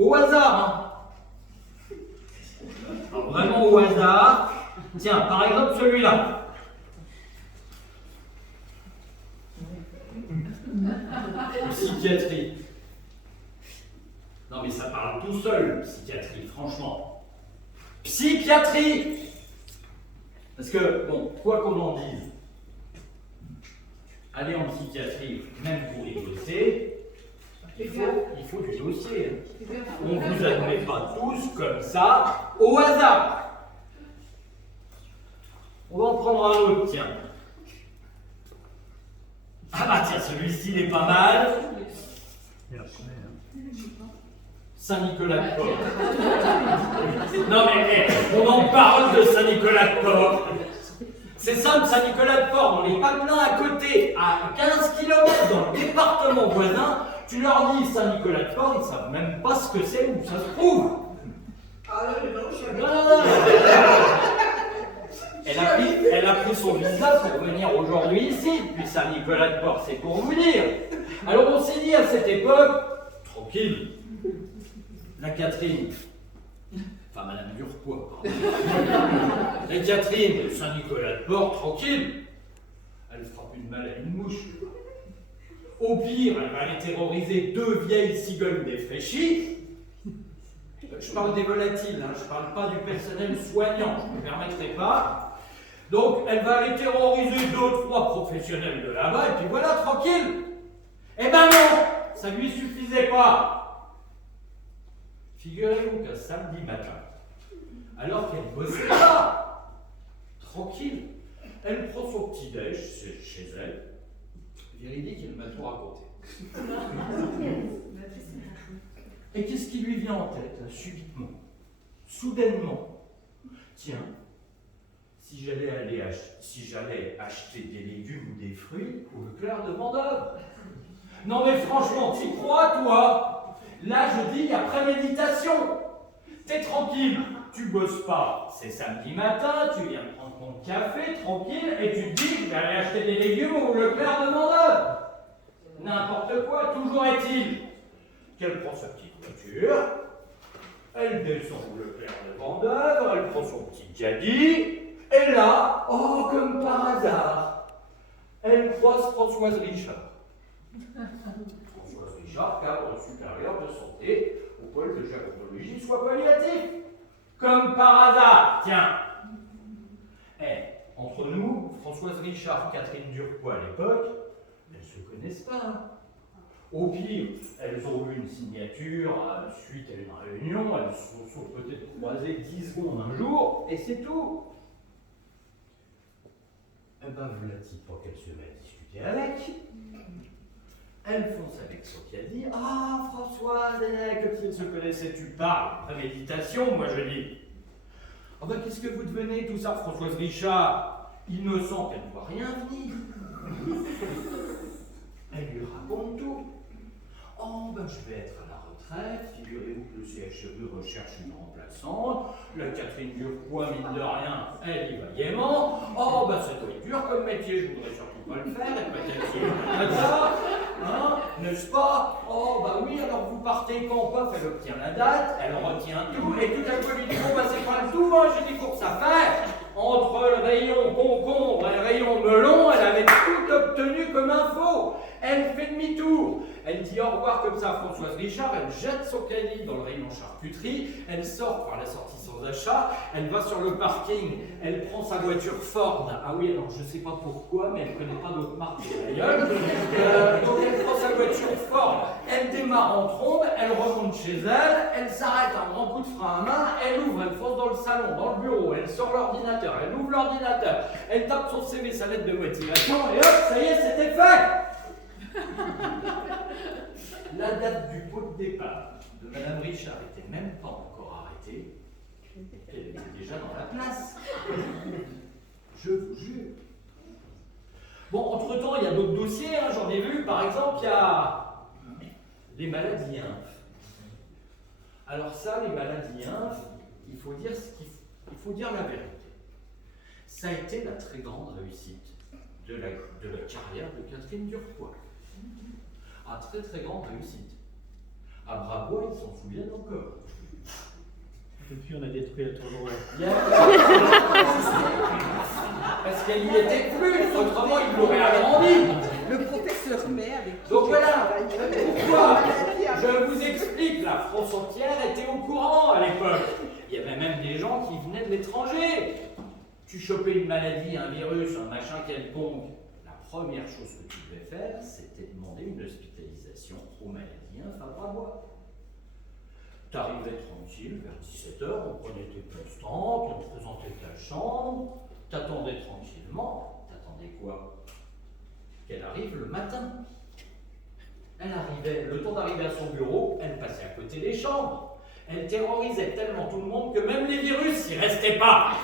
Au hasard, hein. Alors, vraiment au hasard. Tiens, par exemple celui-là. Psychiatrie. Non mais ça parle tout seul, psychiatrie, franchement. Psychiatrie! Parce que, bon, quoi qu'on en dise, aller en psychiatrie, même pour y bosser, il faut du dossier. On ne vous admet pas tous comme ça, au hasard. On va en prendre un autre, tiens. Ah bah tiens, celui-ci, il est pas mal. Saint-Nicolas-de-Port. Non mais on en parle de Saint-Nicolas-de-Port. C'est simple, Saint-Nicolas-de-Port, on n'est pas plein à côté, à 15 km dans le département voisin. Tu leur dis Saint-Nicolas-de-Port, ils ne savent même pas ce que c'est, où ça se trouve. Ah non, je suis Non. Elle a pris son visa pour venir aujourd'hui ici, puis Saint-Nicolas-de-Port, c'est pour vous dire. Alors on s'est dit à cette époque, tranquille, la Catherine, enfin Madame Durpois, pardon. La Catherine de Saint-Nicolas-de-Port, tranquille, elle fera plus de mal à une mouche. Au pire, elle va aller terroriser deux vieilles cigognes défraîchies. Je parle des volatiles, hein, je ne parle pas du personnel soignant, je ne me permettrai pas. Donc, elle va aller terroriser deux, trois professionnels de là-bas, et puis voilà, tranquille. Eh ben non, ça ne lui suffisait pas. Figurez-vous qu'un samedi matin, alors qu'elle bossait pas, tranquille, elle prend son petit-déj chez elle. Véridique, elle m'a tout raconté. Et qu'est-ce qui lui vient en tête, là, subitement, soudainement? Tiens, si j'allais acheter des légumes ou des fruits au Leclerc de Vendôme. Non mais franchement, t'y crois, toi? Là, je dis, il y a préméditation. T'es tranquille, tu bosses pas. C'est samedi matin, tu viens prendre ton café, tranquille, et tu te dis, je vais aller acheter des légumes au Leclerc de Vendôme. N'importe quoi, toujours est-il qu'elle prend sa petite voiture, elle descend au Leclerc de Vendôme, elle prend son petit caddie, et là, oh, comme par hasard, elle croise Françoise Richard. Françoise Richard, cadre supérieur de santé au pôle de gérontologie, soins palliatifs. Comme par hasard, tiens. Entre nous, Françoise Richard, Catherine Durpois à l'époque, elles ne se connaissent pas. Au pire, elles ont eu une signature suite à une réunion, elles se sont peut-être croisées 10 secondes un jour, et c'est tout. Eh ben, voilà-t-il pas qu'elle se met à discuter avec. Elle fonce avec son caddie. Ah, Françoise, comme si elle se connaissait, tu parles. Préméditation, moi je dis. Ah ben, qu'est-ce que vous devenez, tout ça, Françoise Richard? Innocent, qu'elle ne voit rien venir. Elle lui raconte tout. Oh, ben je vais être à la retraite, figurez-vous que le CHRU recherche une remplaçante, la Catherine Durpois, mine de rien, elle y va gaiement. Oh, ben ça doit être dur comme métier, je voudrais surtout pas le faire, et peut-être ça, hein, n'est-ce pas? Oh, ben oui, alors vous partez quand? Paf, elle obtient la date, elle retient tout, et tout à coup elle lui dit, bon, ben c'est pas le tout, hein, j'ai des courses à faire. Entre le rayon concombre et le rayon melon, elle avait tout obtenu comme info. Elle fait demi-tour. Elle dit au revoir comme ça à Françoise Richard, elle jette son caddie dans le rayon charcuterie, elle sort par la sortie sans achat, elle va sur le parking, elle prend sa voiture Ford. Ah oui, alors je ne sais pas pourquoi, mais elle ne connaît pas d'autres marques de bagnole. Donc elle prend sa voiture Ford, elle démarre en trombe, elle remonte chez elle, elle s'arrête un grand coup de frein à main, elle ouvre, elle fonce dans le salon, dans le bureau, elle sort l'ordinateur, elle ouvre l'ordinateur, elle tape son CV, sa lettre de motivation, et hop, ça y est, c'était fait! La date du pot de départ de Madame Richard n'était même pas encore arrêtée. Elle était déjà dans la place. Je vous jure. Bon, entre-temps, il y a d'autres dossiers, hein, j'en ai vu. Par exemple, il y a les maladies inf. Alors ça, les maladies inf, il faut dire la vérité. Ça a été la très grande réussite de la carrière de Catherine Durpois. À très très grande réussite. À Brabois, ils s'en souviennent encore. Depuis, on a détruit la tour de Rouen. Parce qu'elle n'y était plus, autrement il l'aurait agrandi. Le professeur May avec qui Donc j'ai voilà, travaillé. pourquoi je vous explique, la France entière était au courant à l'époque. Il y avait même des gens qui venaient de l'étranger. Tu chopais une maladie, un virus, un machin quelconque, la première chose que tu devais faire, c'était demander une hospitalisation aux maladies infra-Brabois. Tu arrivais tranquille, vers 17h, on prenait tes constantes, on te présentait ta chambre, t'attendais tranquillement. T'attendais quoi? Qu'elle arrive le matin. Elle arrivait, le temps d'arriver à son bureau, elle passait à côté des chambres. Elle terrorisait tellement tout le monde que même les virus n'y restaient pas.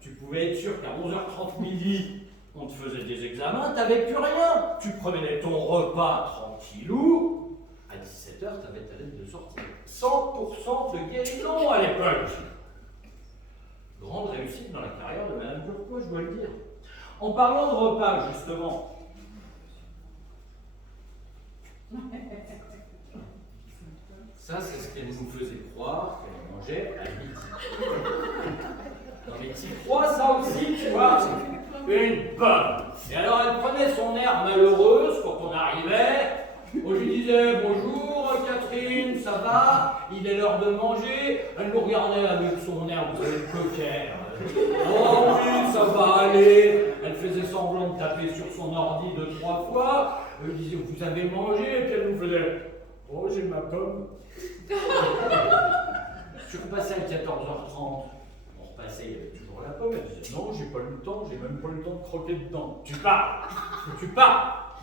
Tu pouvais être sûr qu'à 11h30 midi, on te faisait des examens, t'avais plus rien. Tu prenais ton repas tranquillou. À 17h, t'avais ta lettre de sortie. 100% de guérison à l'époque. Grande réussite dans la carrière de Madame Turcot, je dois le dire. En parlant de repas, justement, ça, c'est ce qu'elle nous faisait croire qu'elle mangeait à midi. Non mais tu crois ça aussi, tu vois? Une pomme. Et alors elle prenait son air malheureuse quand on arrivait. On lui disait bonjour Catherine, ça va? Il est l'heure de manger. Elle nous regardait avec son air, vous savez, coquère. Oh oui, ça va aller. Elle faisait semblant de taper sur son ordi 2-3 fois. Elle disait vous avez mangé? Et puis elle nous faisait oh j'ai ma pomme. Je repassais à 14h30. On repassait, il y avait toujours la pomme. Elle disait non, j'ai pas eu le temps, j'ai même pas eu le temps de croquer dedans. Tu pars,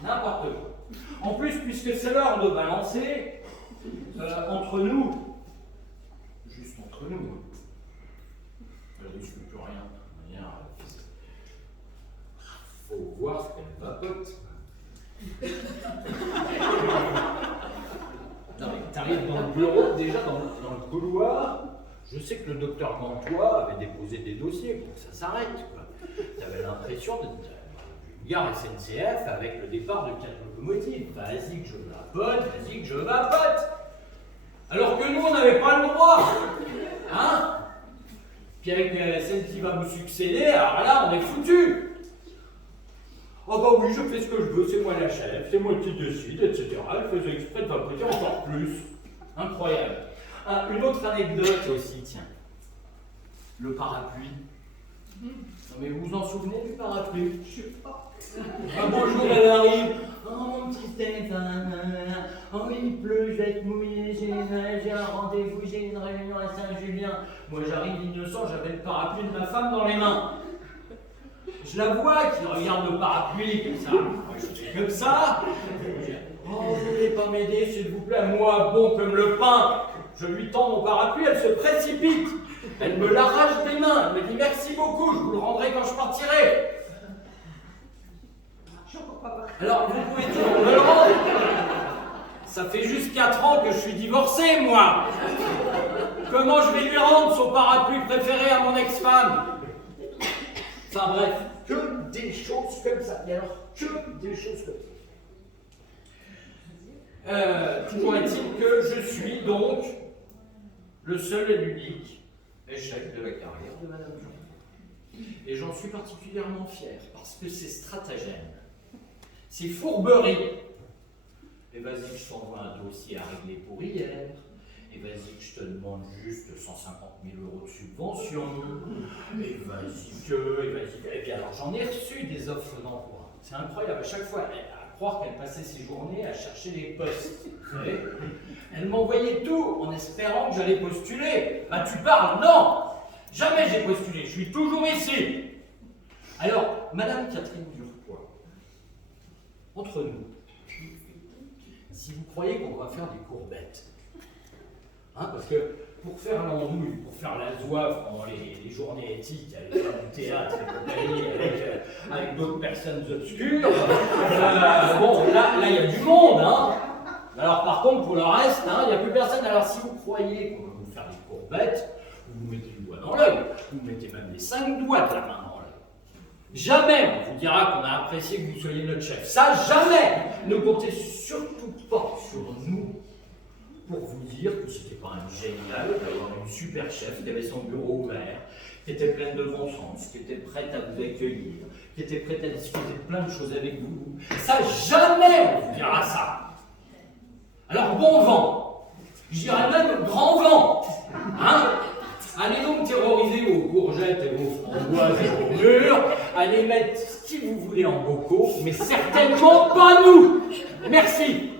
n'importe quoi. En plus, puisque c'est l'heure de balancer, entre nous, juste entre nous, elle risque plus rien. De toute manière, faut voir ce qu'elle vapote. Non mais t'arrives dans le bureau, déjà dans le couloir, je sais que le docteur Gantois avait déposé des dossiers pour que ça s'arrête. T'avais l'impression d'être une gare SNCF avec le départ de 4 locomotives. Vas-y que je vapote, vas-y que je vapote. Alors que nous on n'avait pas le droit. Hein? Puis avec celle qui va me succéder, alors là on est foutus. Oh bah oui, je fais ce que je veux, c'est moi la chef, c'est moi qui décide, etc. Elle faisait exprès de vapoter encore plus. Incroyable. Une autre anecdote aussi, tiens. Le parapluie. Non mais vous vous en souvenez du parapluie? Je sais pas. Un beau jour elle arrive. Oh mon petit Stéphane, oh il pleut, je vais être mouillé, j'ai un rendez-vous, j'ai une réunion à Saint-Julien. Moi j'arrive innocent, j'avais le parapluie de ma femme dans les mains. Je la vois qui regarde le parapluie comme ça. Moi, je fais comme ça. Oh, vous voulez pas m'aider, s'il vous plaît? Moi, bon comme le pain. Je lui tends mon parapluie, elle se précipite. Elle me l'arrache des mains. Elle me dit merci beaucoup, je vous le rendrai quand je partirai. Alors, vous pouvez toujours me le rendre. Ça fait juste 4 ans que je suis divorcé, moi. Comment je vais lui rendre son parapluie préféré à mon ex-femme? Enfin bref, que des choses comme ça. Et alors, que des choses comme ça. Toujours est-il que je suis donc le seul et l'unique échec de la carrière de Madame Jean. Et j'en suis particulièrement fier, parce que c'est stratagème, c'est fourberie. Et vas-y que je t'envoie un dossier à régler pour hier. Et vas-y que je te demande juste 150 000 € de subvention. Et vas-y que, et vas-y que. Et bien alors j'en ai reçu des offres d'emploi. C'est incroyable, à chaque fois, à croire qu'elle passait ses journées à chercher des postes. Vous savez, elle m'envoyait tout en espérant que j'allais postuler. Bah tu parles, non! Jamais j'ai postulé, je suis toujours ici. Alors, Madame Catherine Durpois, entre nous, si vous croyez qu'on va faire des courbettes, hein, parce que pour faire l'andouille, pour faire la zouave pendant les journées éthiques, avec le théâtre et compagnie, avec d'autres personnes obscures, bon, là, il y a du monde, hein. Alors par contre, pour le reste, il n'y a plus personne. Alors si vous croyez qu'on va vous faire des courbettes, vous vous mettez le doigt dans l'œil, vous mettez même les 5 doigts de la main dans l'œil. Jamais on vous dira qu'on a apprécié que vous soyez notre chef. Ça, jamais. Ne comptez surtout pas sur nous pour vous dire que c'était quand même génial d'avoir une super chef qui avait son bureau ouvert, qui était pleine de bon sens, qui était prête à vous accueillir, qui était prête à discuter de plein de choses avec vous. Ça, jamais on vous dira ça. Alors bon vent, je dirais même grand vent, hein? Allez donc terroriser vos courgettes et vos framboises et vos mûres, allez mettre ce que vous voulez en bocaux, mais certainement pas nous. Merci.